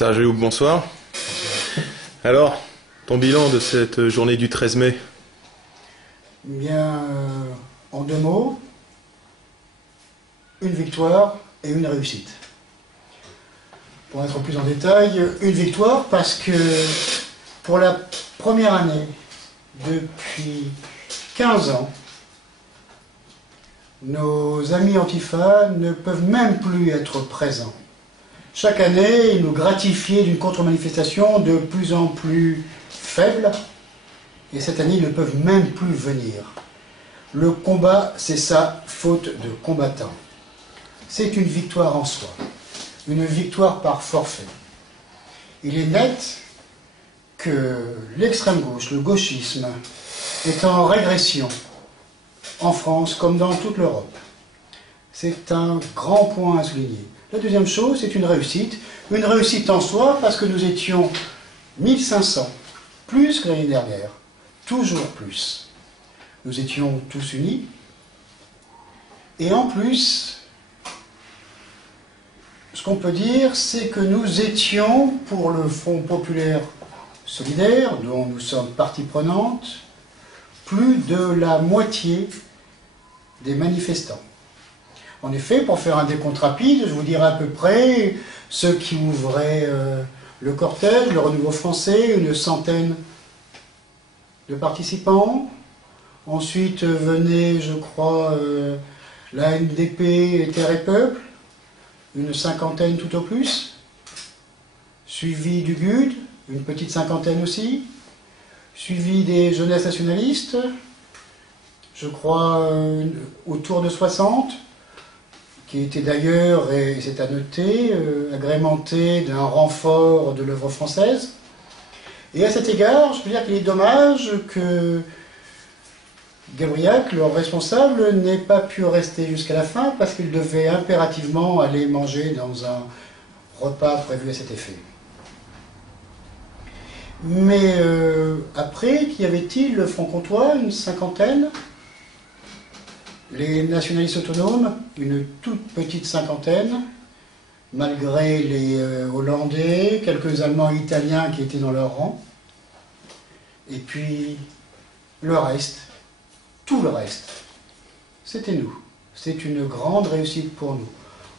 Serge Ayoub, bonsoir. Alors, ton bilan de cette journée du 13 mai? Bien, en deux mots, une victoire et une réussite. Pour être plus en détail, une victoire parce que pour la première année depuis 15 ans, nos amis Antifa ne peuvent même plus être présents. Chaque année, ils nous gratifiaient d'une contre-manifestation de plus en plus faible, et cette année, ils ne peuvent même plus venir. Le combat, c'est ça, faute de combattants. C'est une victoire en soi, une victoire par forfait. Il est net que l'extrême gauche, le gauchisme, est en régression en France comme dans toute l'Europe. C'est un grand point à souligner. La deuxième chose, c'est une réussite en soi parce que nous étions 1500, plus que l'année dernière, toujours plus. Nous étions tous unis, et en plus, ce qu'on peut dire, c'est que nous étions, pour le Front populaire solidaire, dont nous sommes partie prenante, plus de la moitié des manifestants. En effet, pour faire un décompte rapide, je vous dirai à peu près ceux qui ouvraient le cortège, le Renouveau français, une centaine de participants. Ensuite venait, je crois, la NDP, Terre et Peuple, une cinquantaine tout au plus. Suivi du GUD, une petite cinquantaine aussi. Suivi des jeunesses nationalistes, je crois autour de 60, qui était d'ailleurs, et c'est à noter, agrémenté d'un renfort de l'œuvre française. Et à cet égard, je peux dire qu'il est dommage que Gabriac, leur responsable, n'ait pas pu rester jusqu'à la fin parce qu'il devait impérativement aller manger dans un repas prévu à cet effet. Mais après, qu'y avait-il? Le Front comtois, une cinquantaine. Les nationalistes autonomes, une toute petite cinquantaine, malgré les Hollandais, quelques Allemands et Italiens qui étaient dans leur rang. Et puis, le reste, tout le reste, c'était nous. C'est une grande réussite pour nous.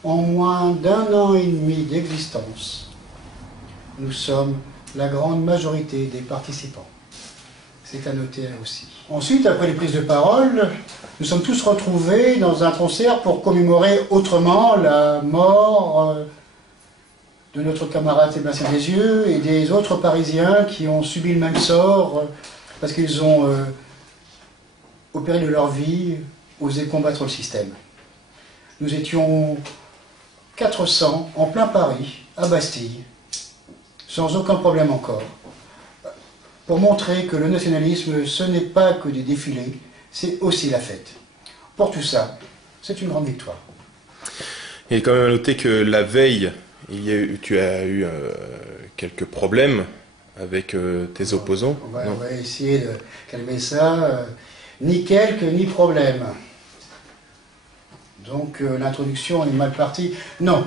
En moins d'1 an et demi d'existence, nous sommes la grande majorité des participants. C'est à noter aussi. Ensuite, après les prises de parole, nous sommes tous retrouvés dans un concert pour commémorer autrement la mort de notre camarade Sébastien Desieux et des autres Parisiens qui ont subi le même sort parce qu'ils ont, au péril de leur vie, osé combattre le système. Nous étions 400 en plein Paris, à Bastille, sans aucun problème encore, pour montrer que le nationalisme, ce n'est pas que des défilés, c'est aussi la fête. Pour tout ça, c'est une grande victoire. Il est quand même à noter que la veille, tu as eu quelques problèmes avec tes opposants. On va essayer de calmer ça. Ni quelques, ni problème. Donc l'introduction est mal partie. Non,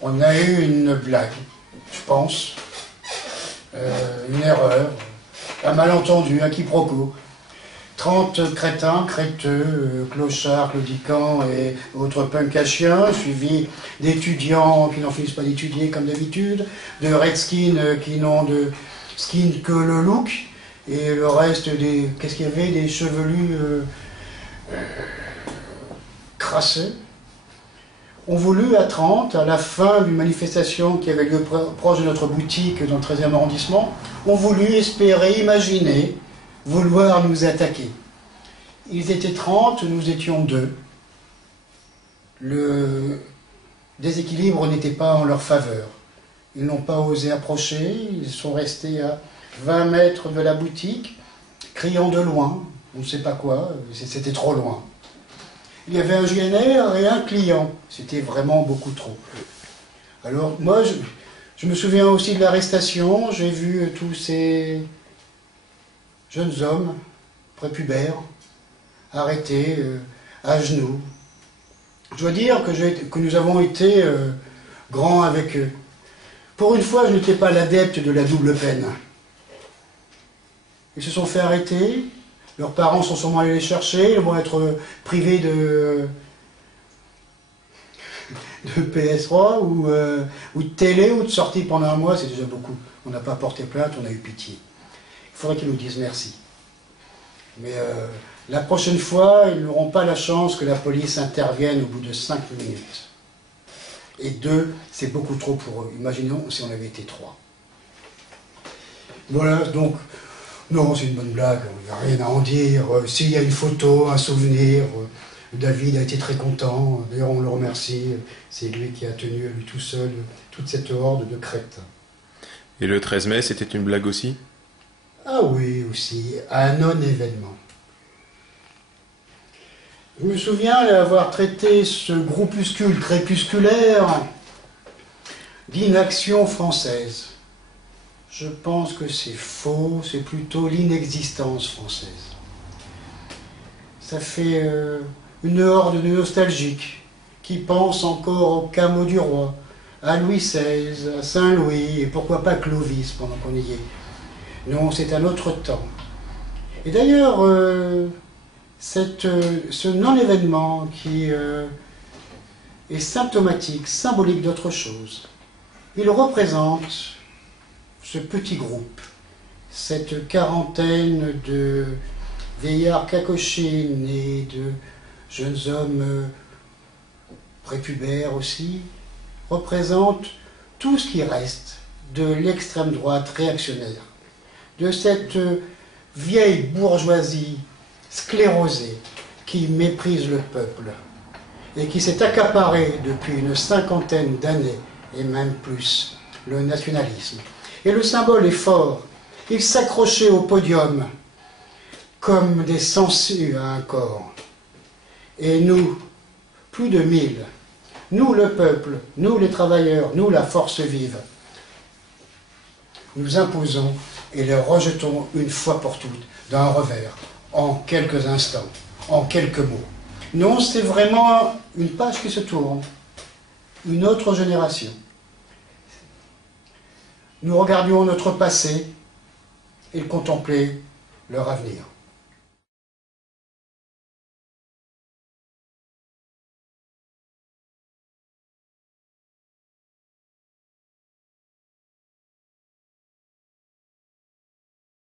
on a eu une blague, je pense, une erreur, un malentendu, un quiproquo. 30 crétins, créteux, clochards, claudicants et autres punks à chiens, suivis d'étudiants qui n'en finissent pas d'étudier comme d'habitude, de redskins qui n'ont de skin que le look, et le reste des... Qu'est-ce qu'il y avait? Des chevelus crasseux. On voulut à 30, à la fin d'une manifestation qui avait lieu proche de notre boutique dans le 13e arrondissement, on voulut espérer, imaginer, vouloir nous attaquer. Ils étaient 30, nous étions 2. Le déséquilibre n'était pas en leur faveur. Ils n'ont pas osé approcher, ils sont restés à 20 mètres de la boutique, criant de loin, on ne sait pas quoi, c'était trop loin. Il y avait un GNR et un client, c'était vraiment beaucoup trop. Alors moi, je me souviens aussi de l'arrestation, j'ai vu tous ces jeunes hommes, prépubères, arrêtés, à genoux. Je dois dire que nous avons été grands avec eux. Pour une fois, je n'étais pas l'adepte de la double peine. Ils se sont fait arrêter, leurs parents sont sûrement allés les chercher, ils vont être privés de PS3 ou de télé ou de sortie pendant un mois, c'est déjà beaucoup. On n'a pas porté plainte, on a eu pitié. Il faudrait qu'ils nous disent merci. Mais la prochaine fois, ils n'auront pas la chance que la police intervienne au bout de 5 minutes. Et 2, c'est beaucoup trop pour eux. Imaginons si on avait été 3. Voilà, donc, non, c'est une bonne blague, il n'y a rien à en dire. S'il y a une photo, un souvenir, David a été très content. D'ailleurs, on le remercie. C'est lui qui a tenu, lui tout seul, toute cette horde de crêtes. Et le 13 mai, c'était une blague aussi? Ah oui, aussi, un non-événement. Je me souviens d'avoir traité ce groupuscule crépusculaire d'inaction française. Je pense que c'est faux, c'est plutôt l'inexistence française. Ça fait une horde de nostalgiques qui pensent encore au Caveau du Roi, à Louis XVI, à Saint-Louis, et pourquoi pas Clovis pendant qu'on y est. Non, c'est un autre temps. Et d'ailleurs, ce non-événement qui est symptomatique, symbolique d'autre chose, il représente ce petit groupe, cette quarantaine de vieillards cacochines et de jeunes hommes prépubères aussi, représente tout ce qui reste de l'extrême droite réactionnaire, de cette vieille bourgeoisie sclérosée qui méprise le peuple et qui s'est accaparée depuis une 50aine d'années et même plus le nationalisme. Et le symbole est fort. Ils s'accrochaient au podium comme des sangsues à un corps. Et nous, plus de 1000, nous le peuple, nous les travailleurs, nous la force vive, nous imposons et les rejetons une fois pour toutes d'un revers, en quelques instants, en quelques mots. Non, c'est vraiment une page qui se tourne, une autre génération. Nous regardions notre passé et contemplions leur avenir.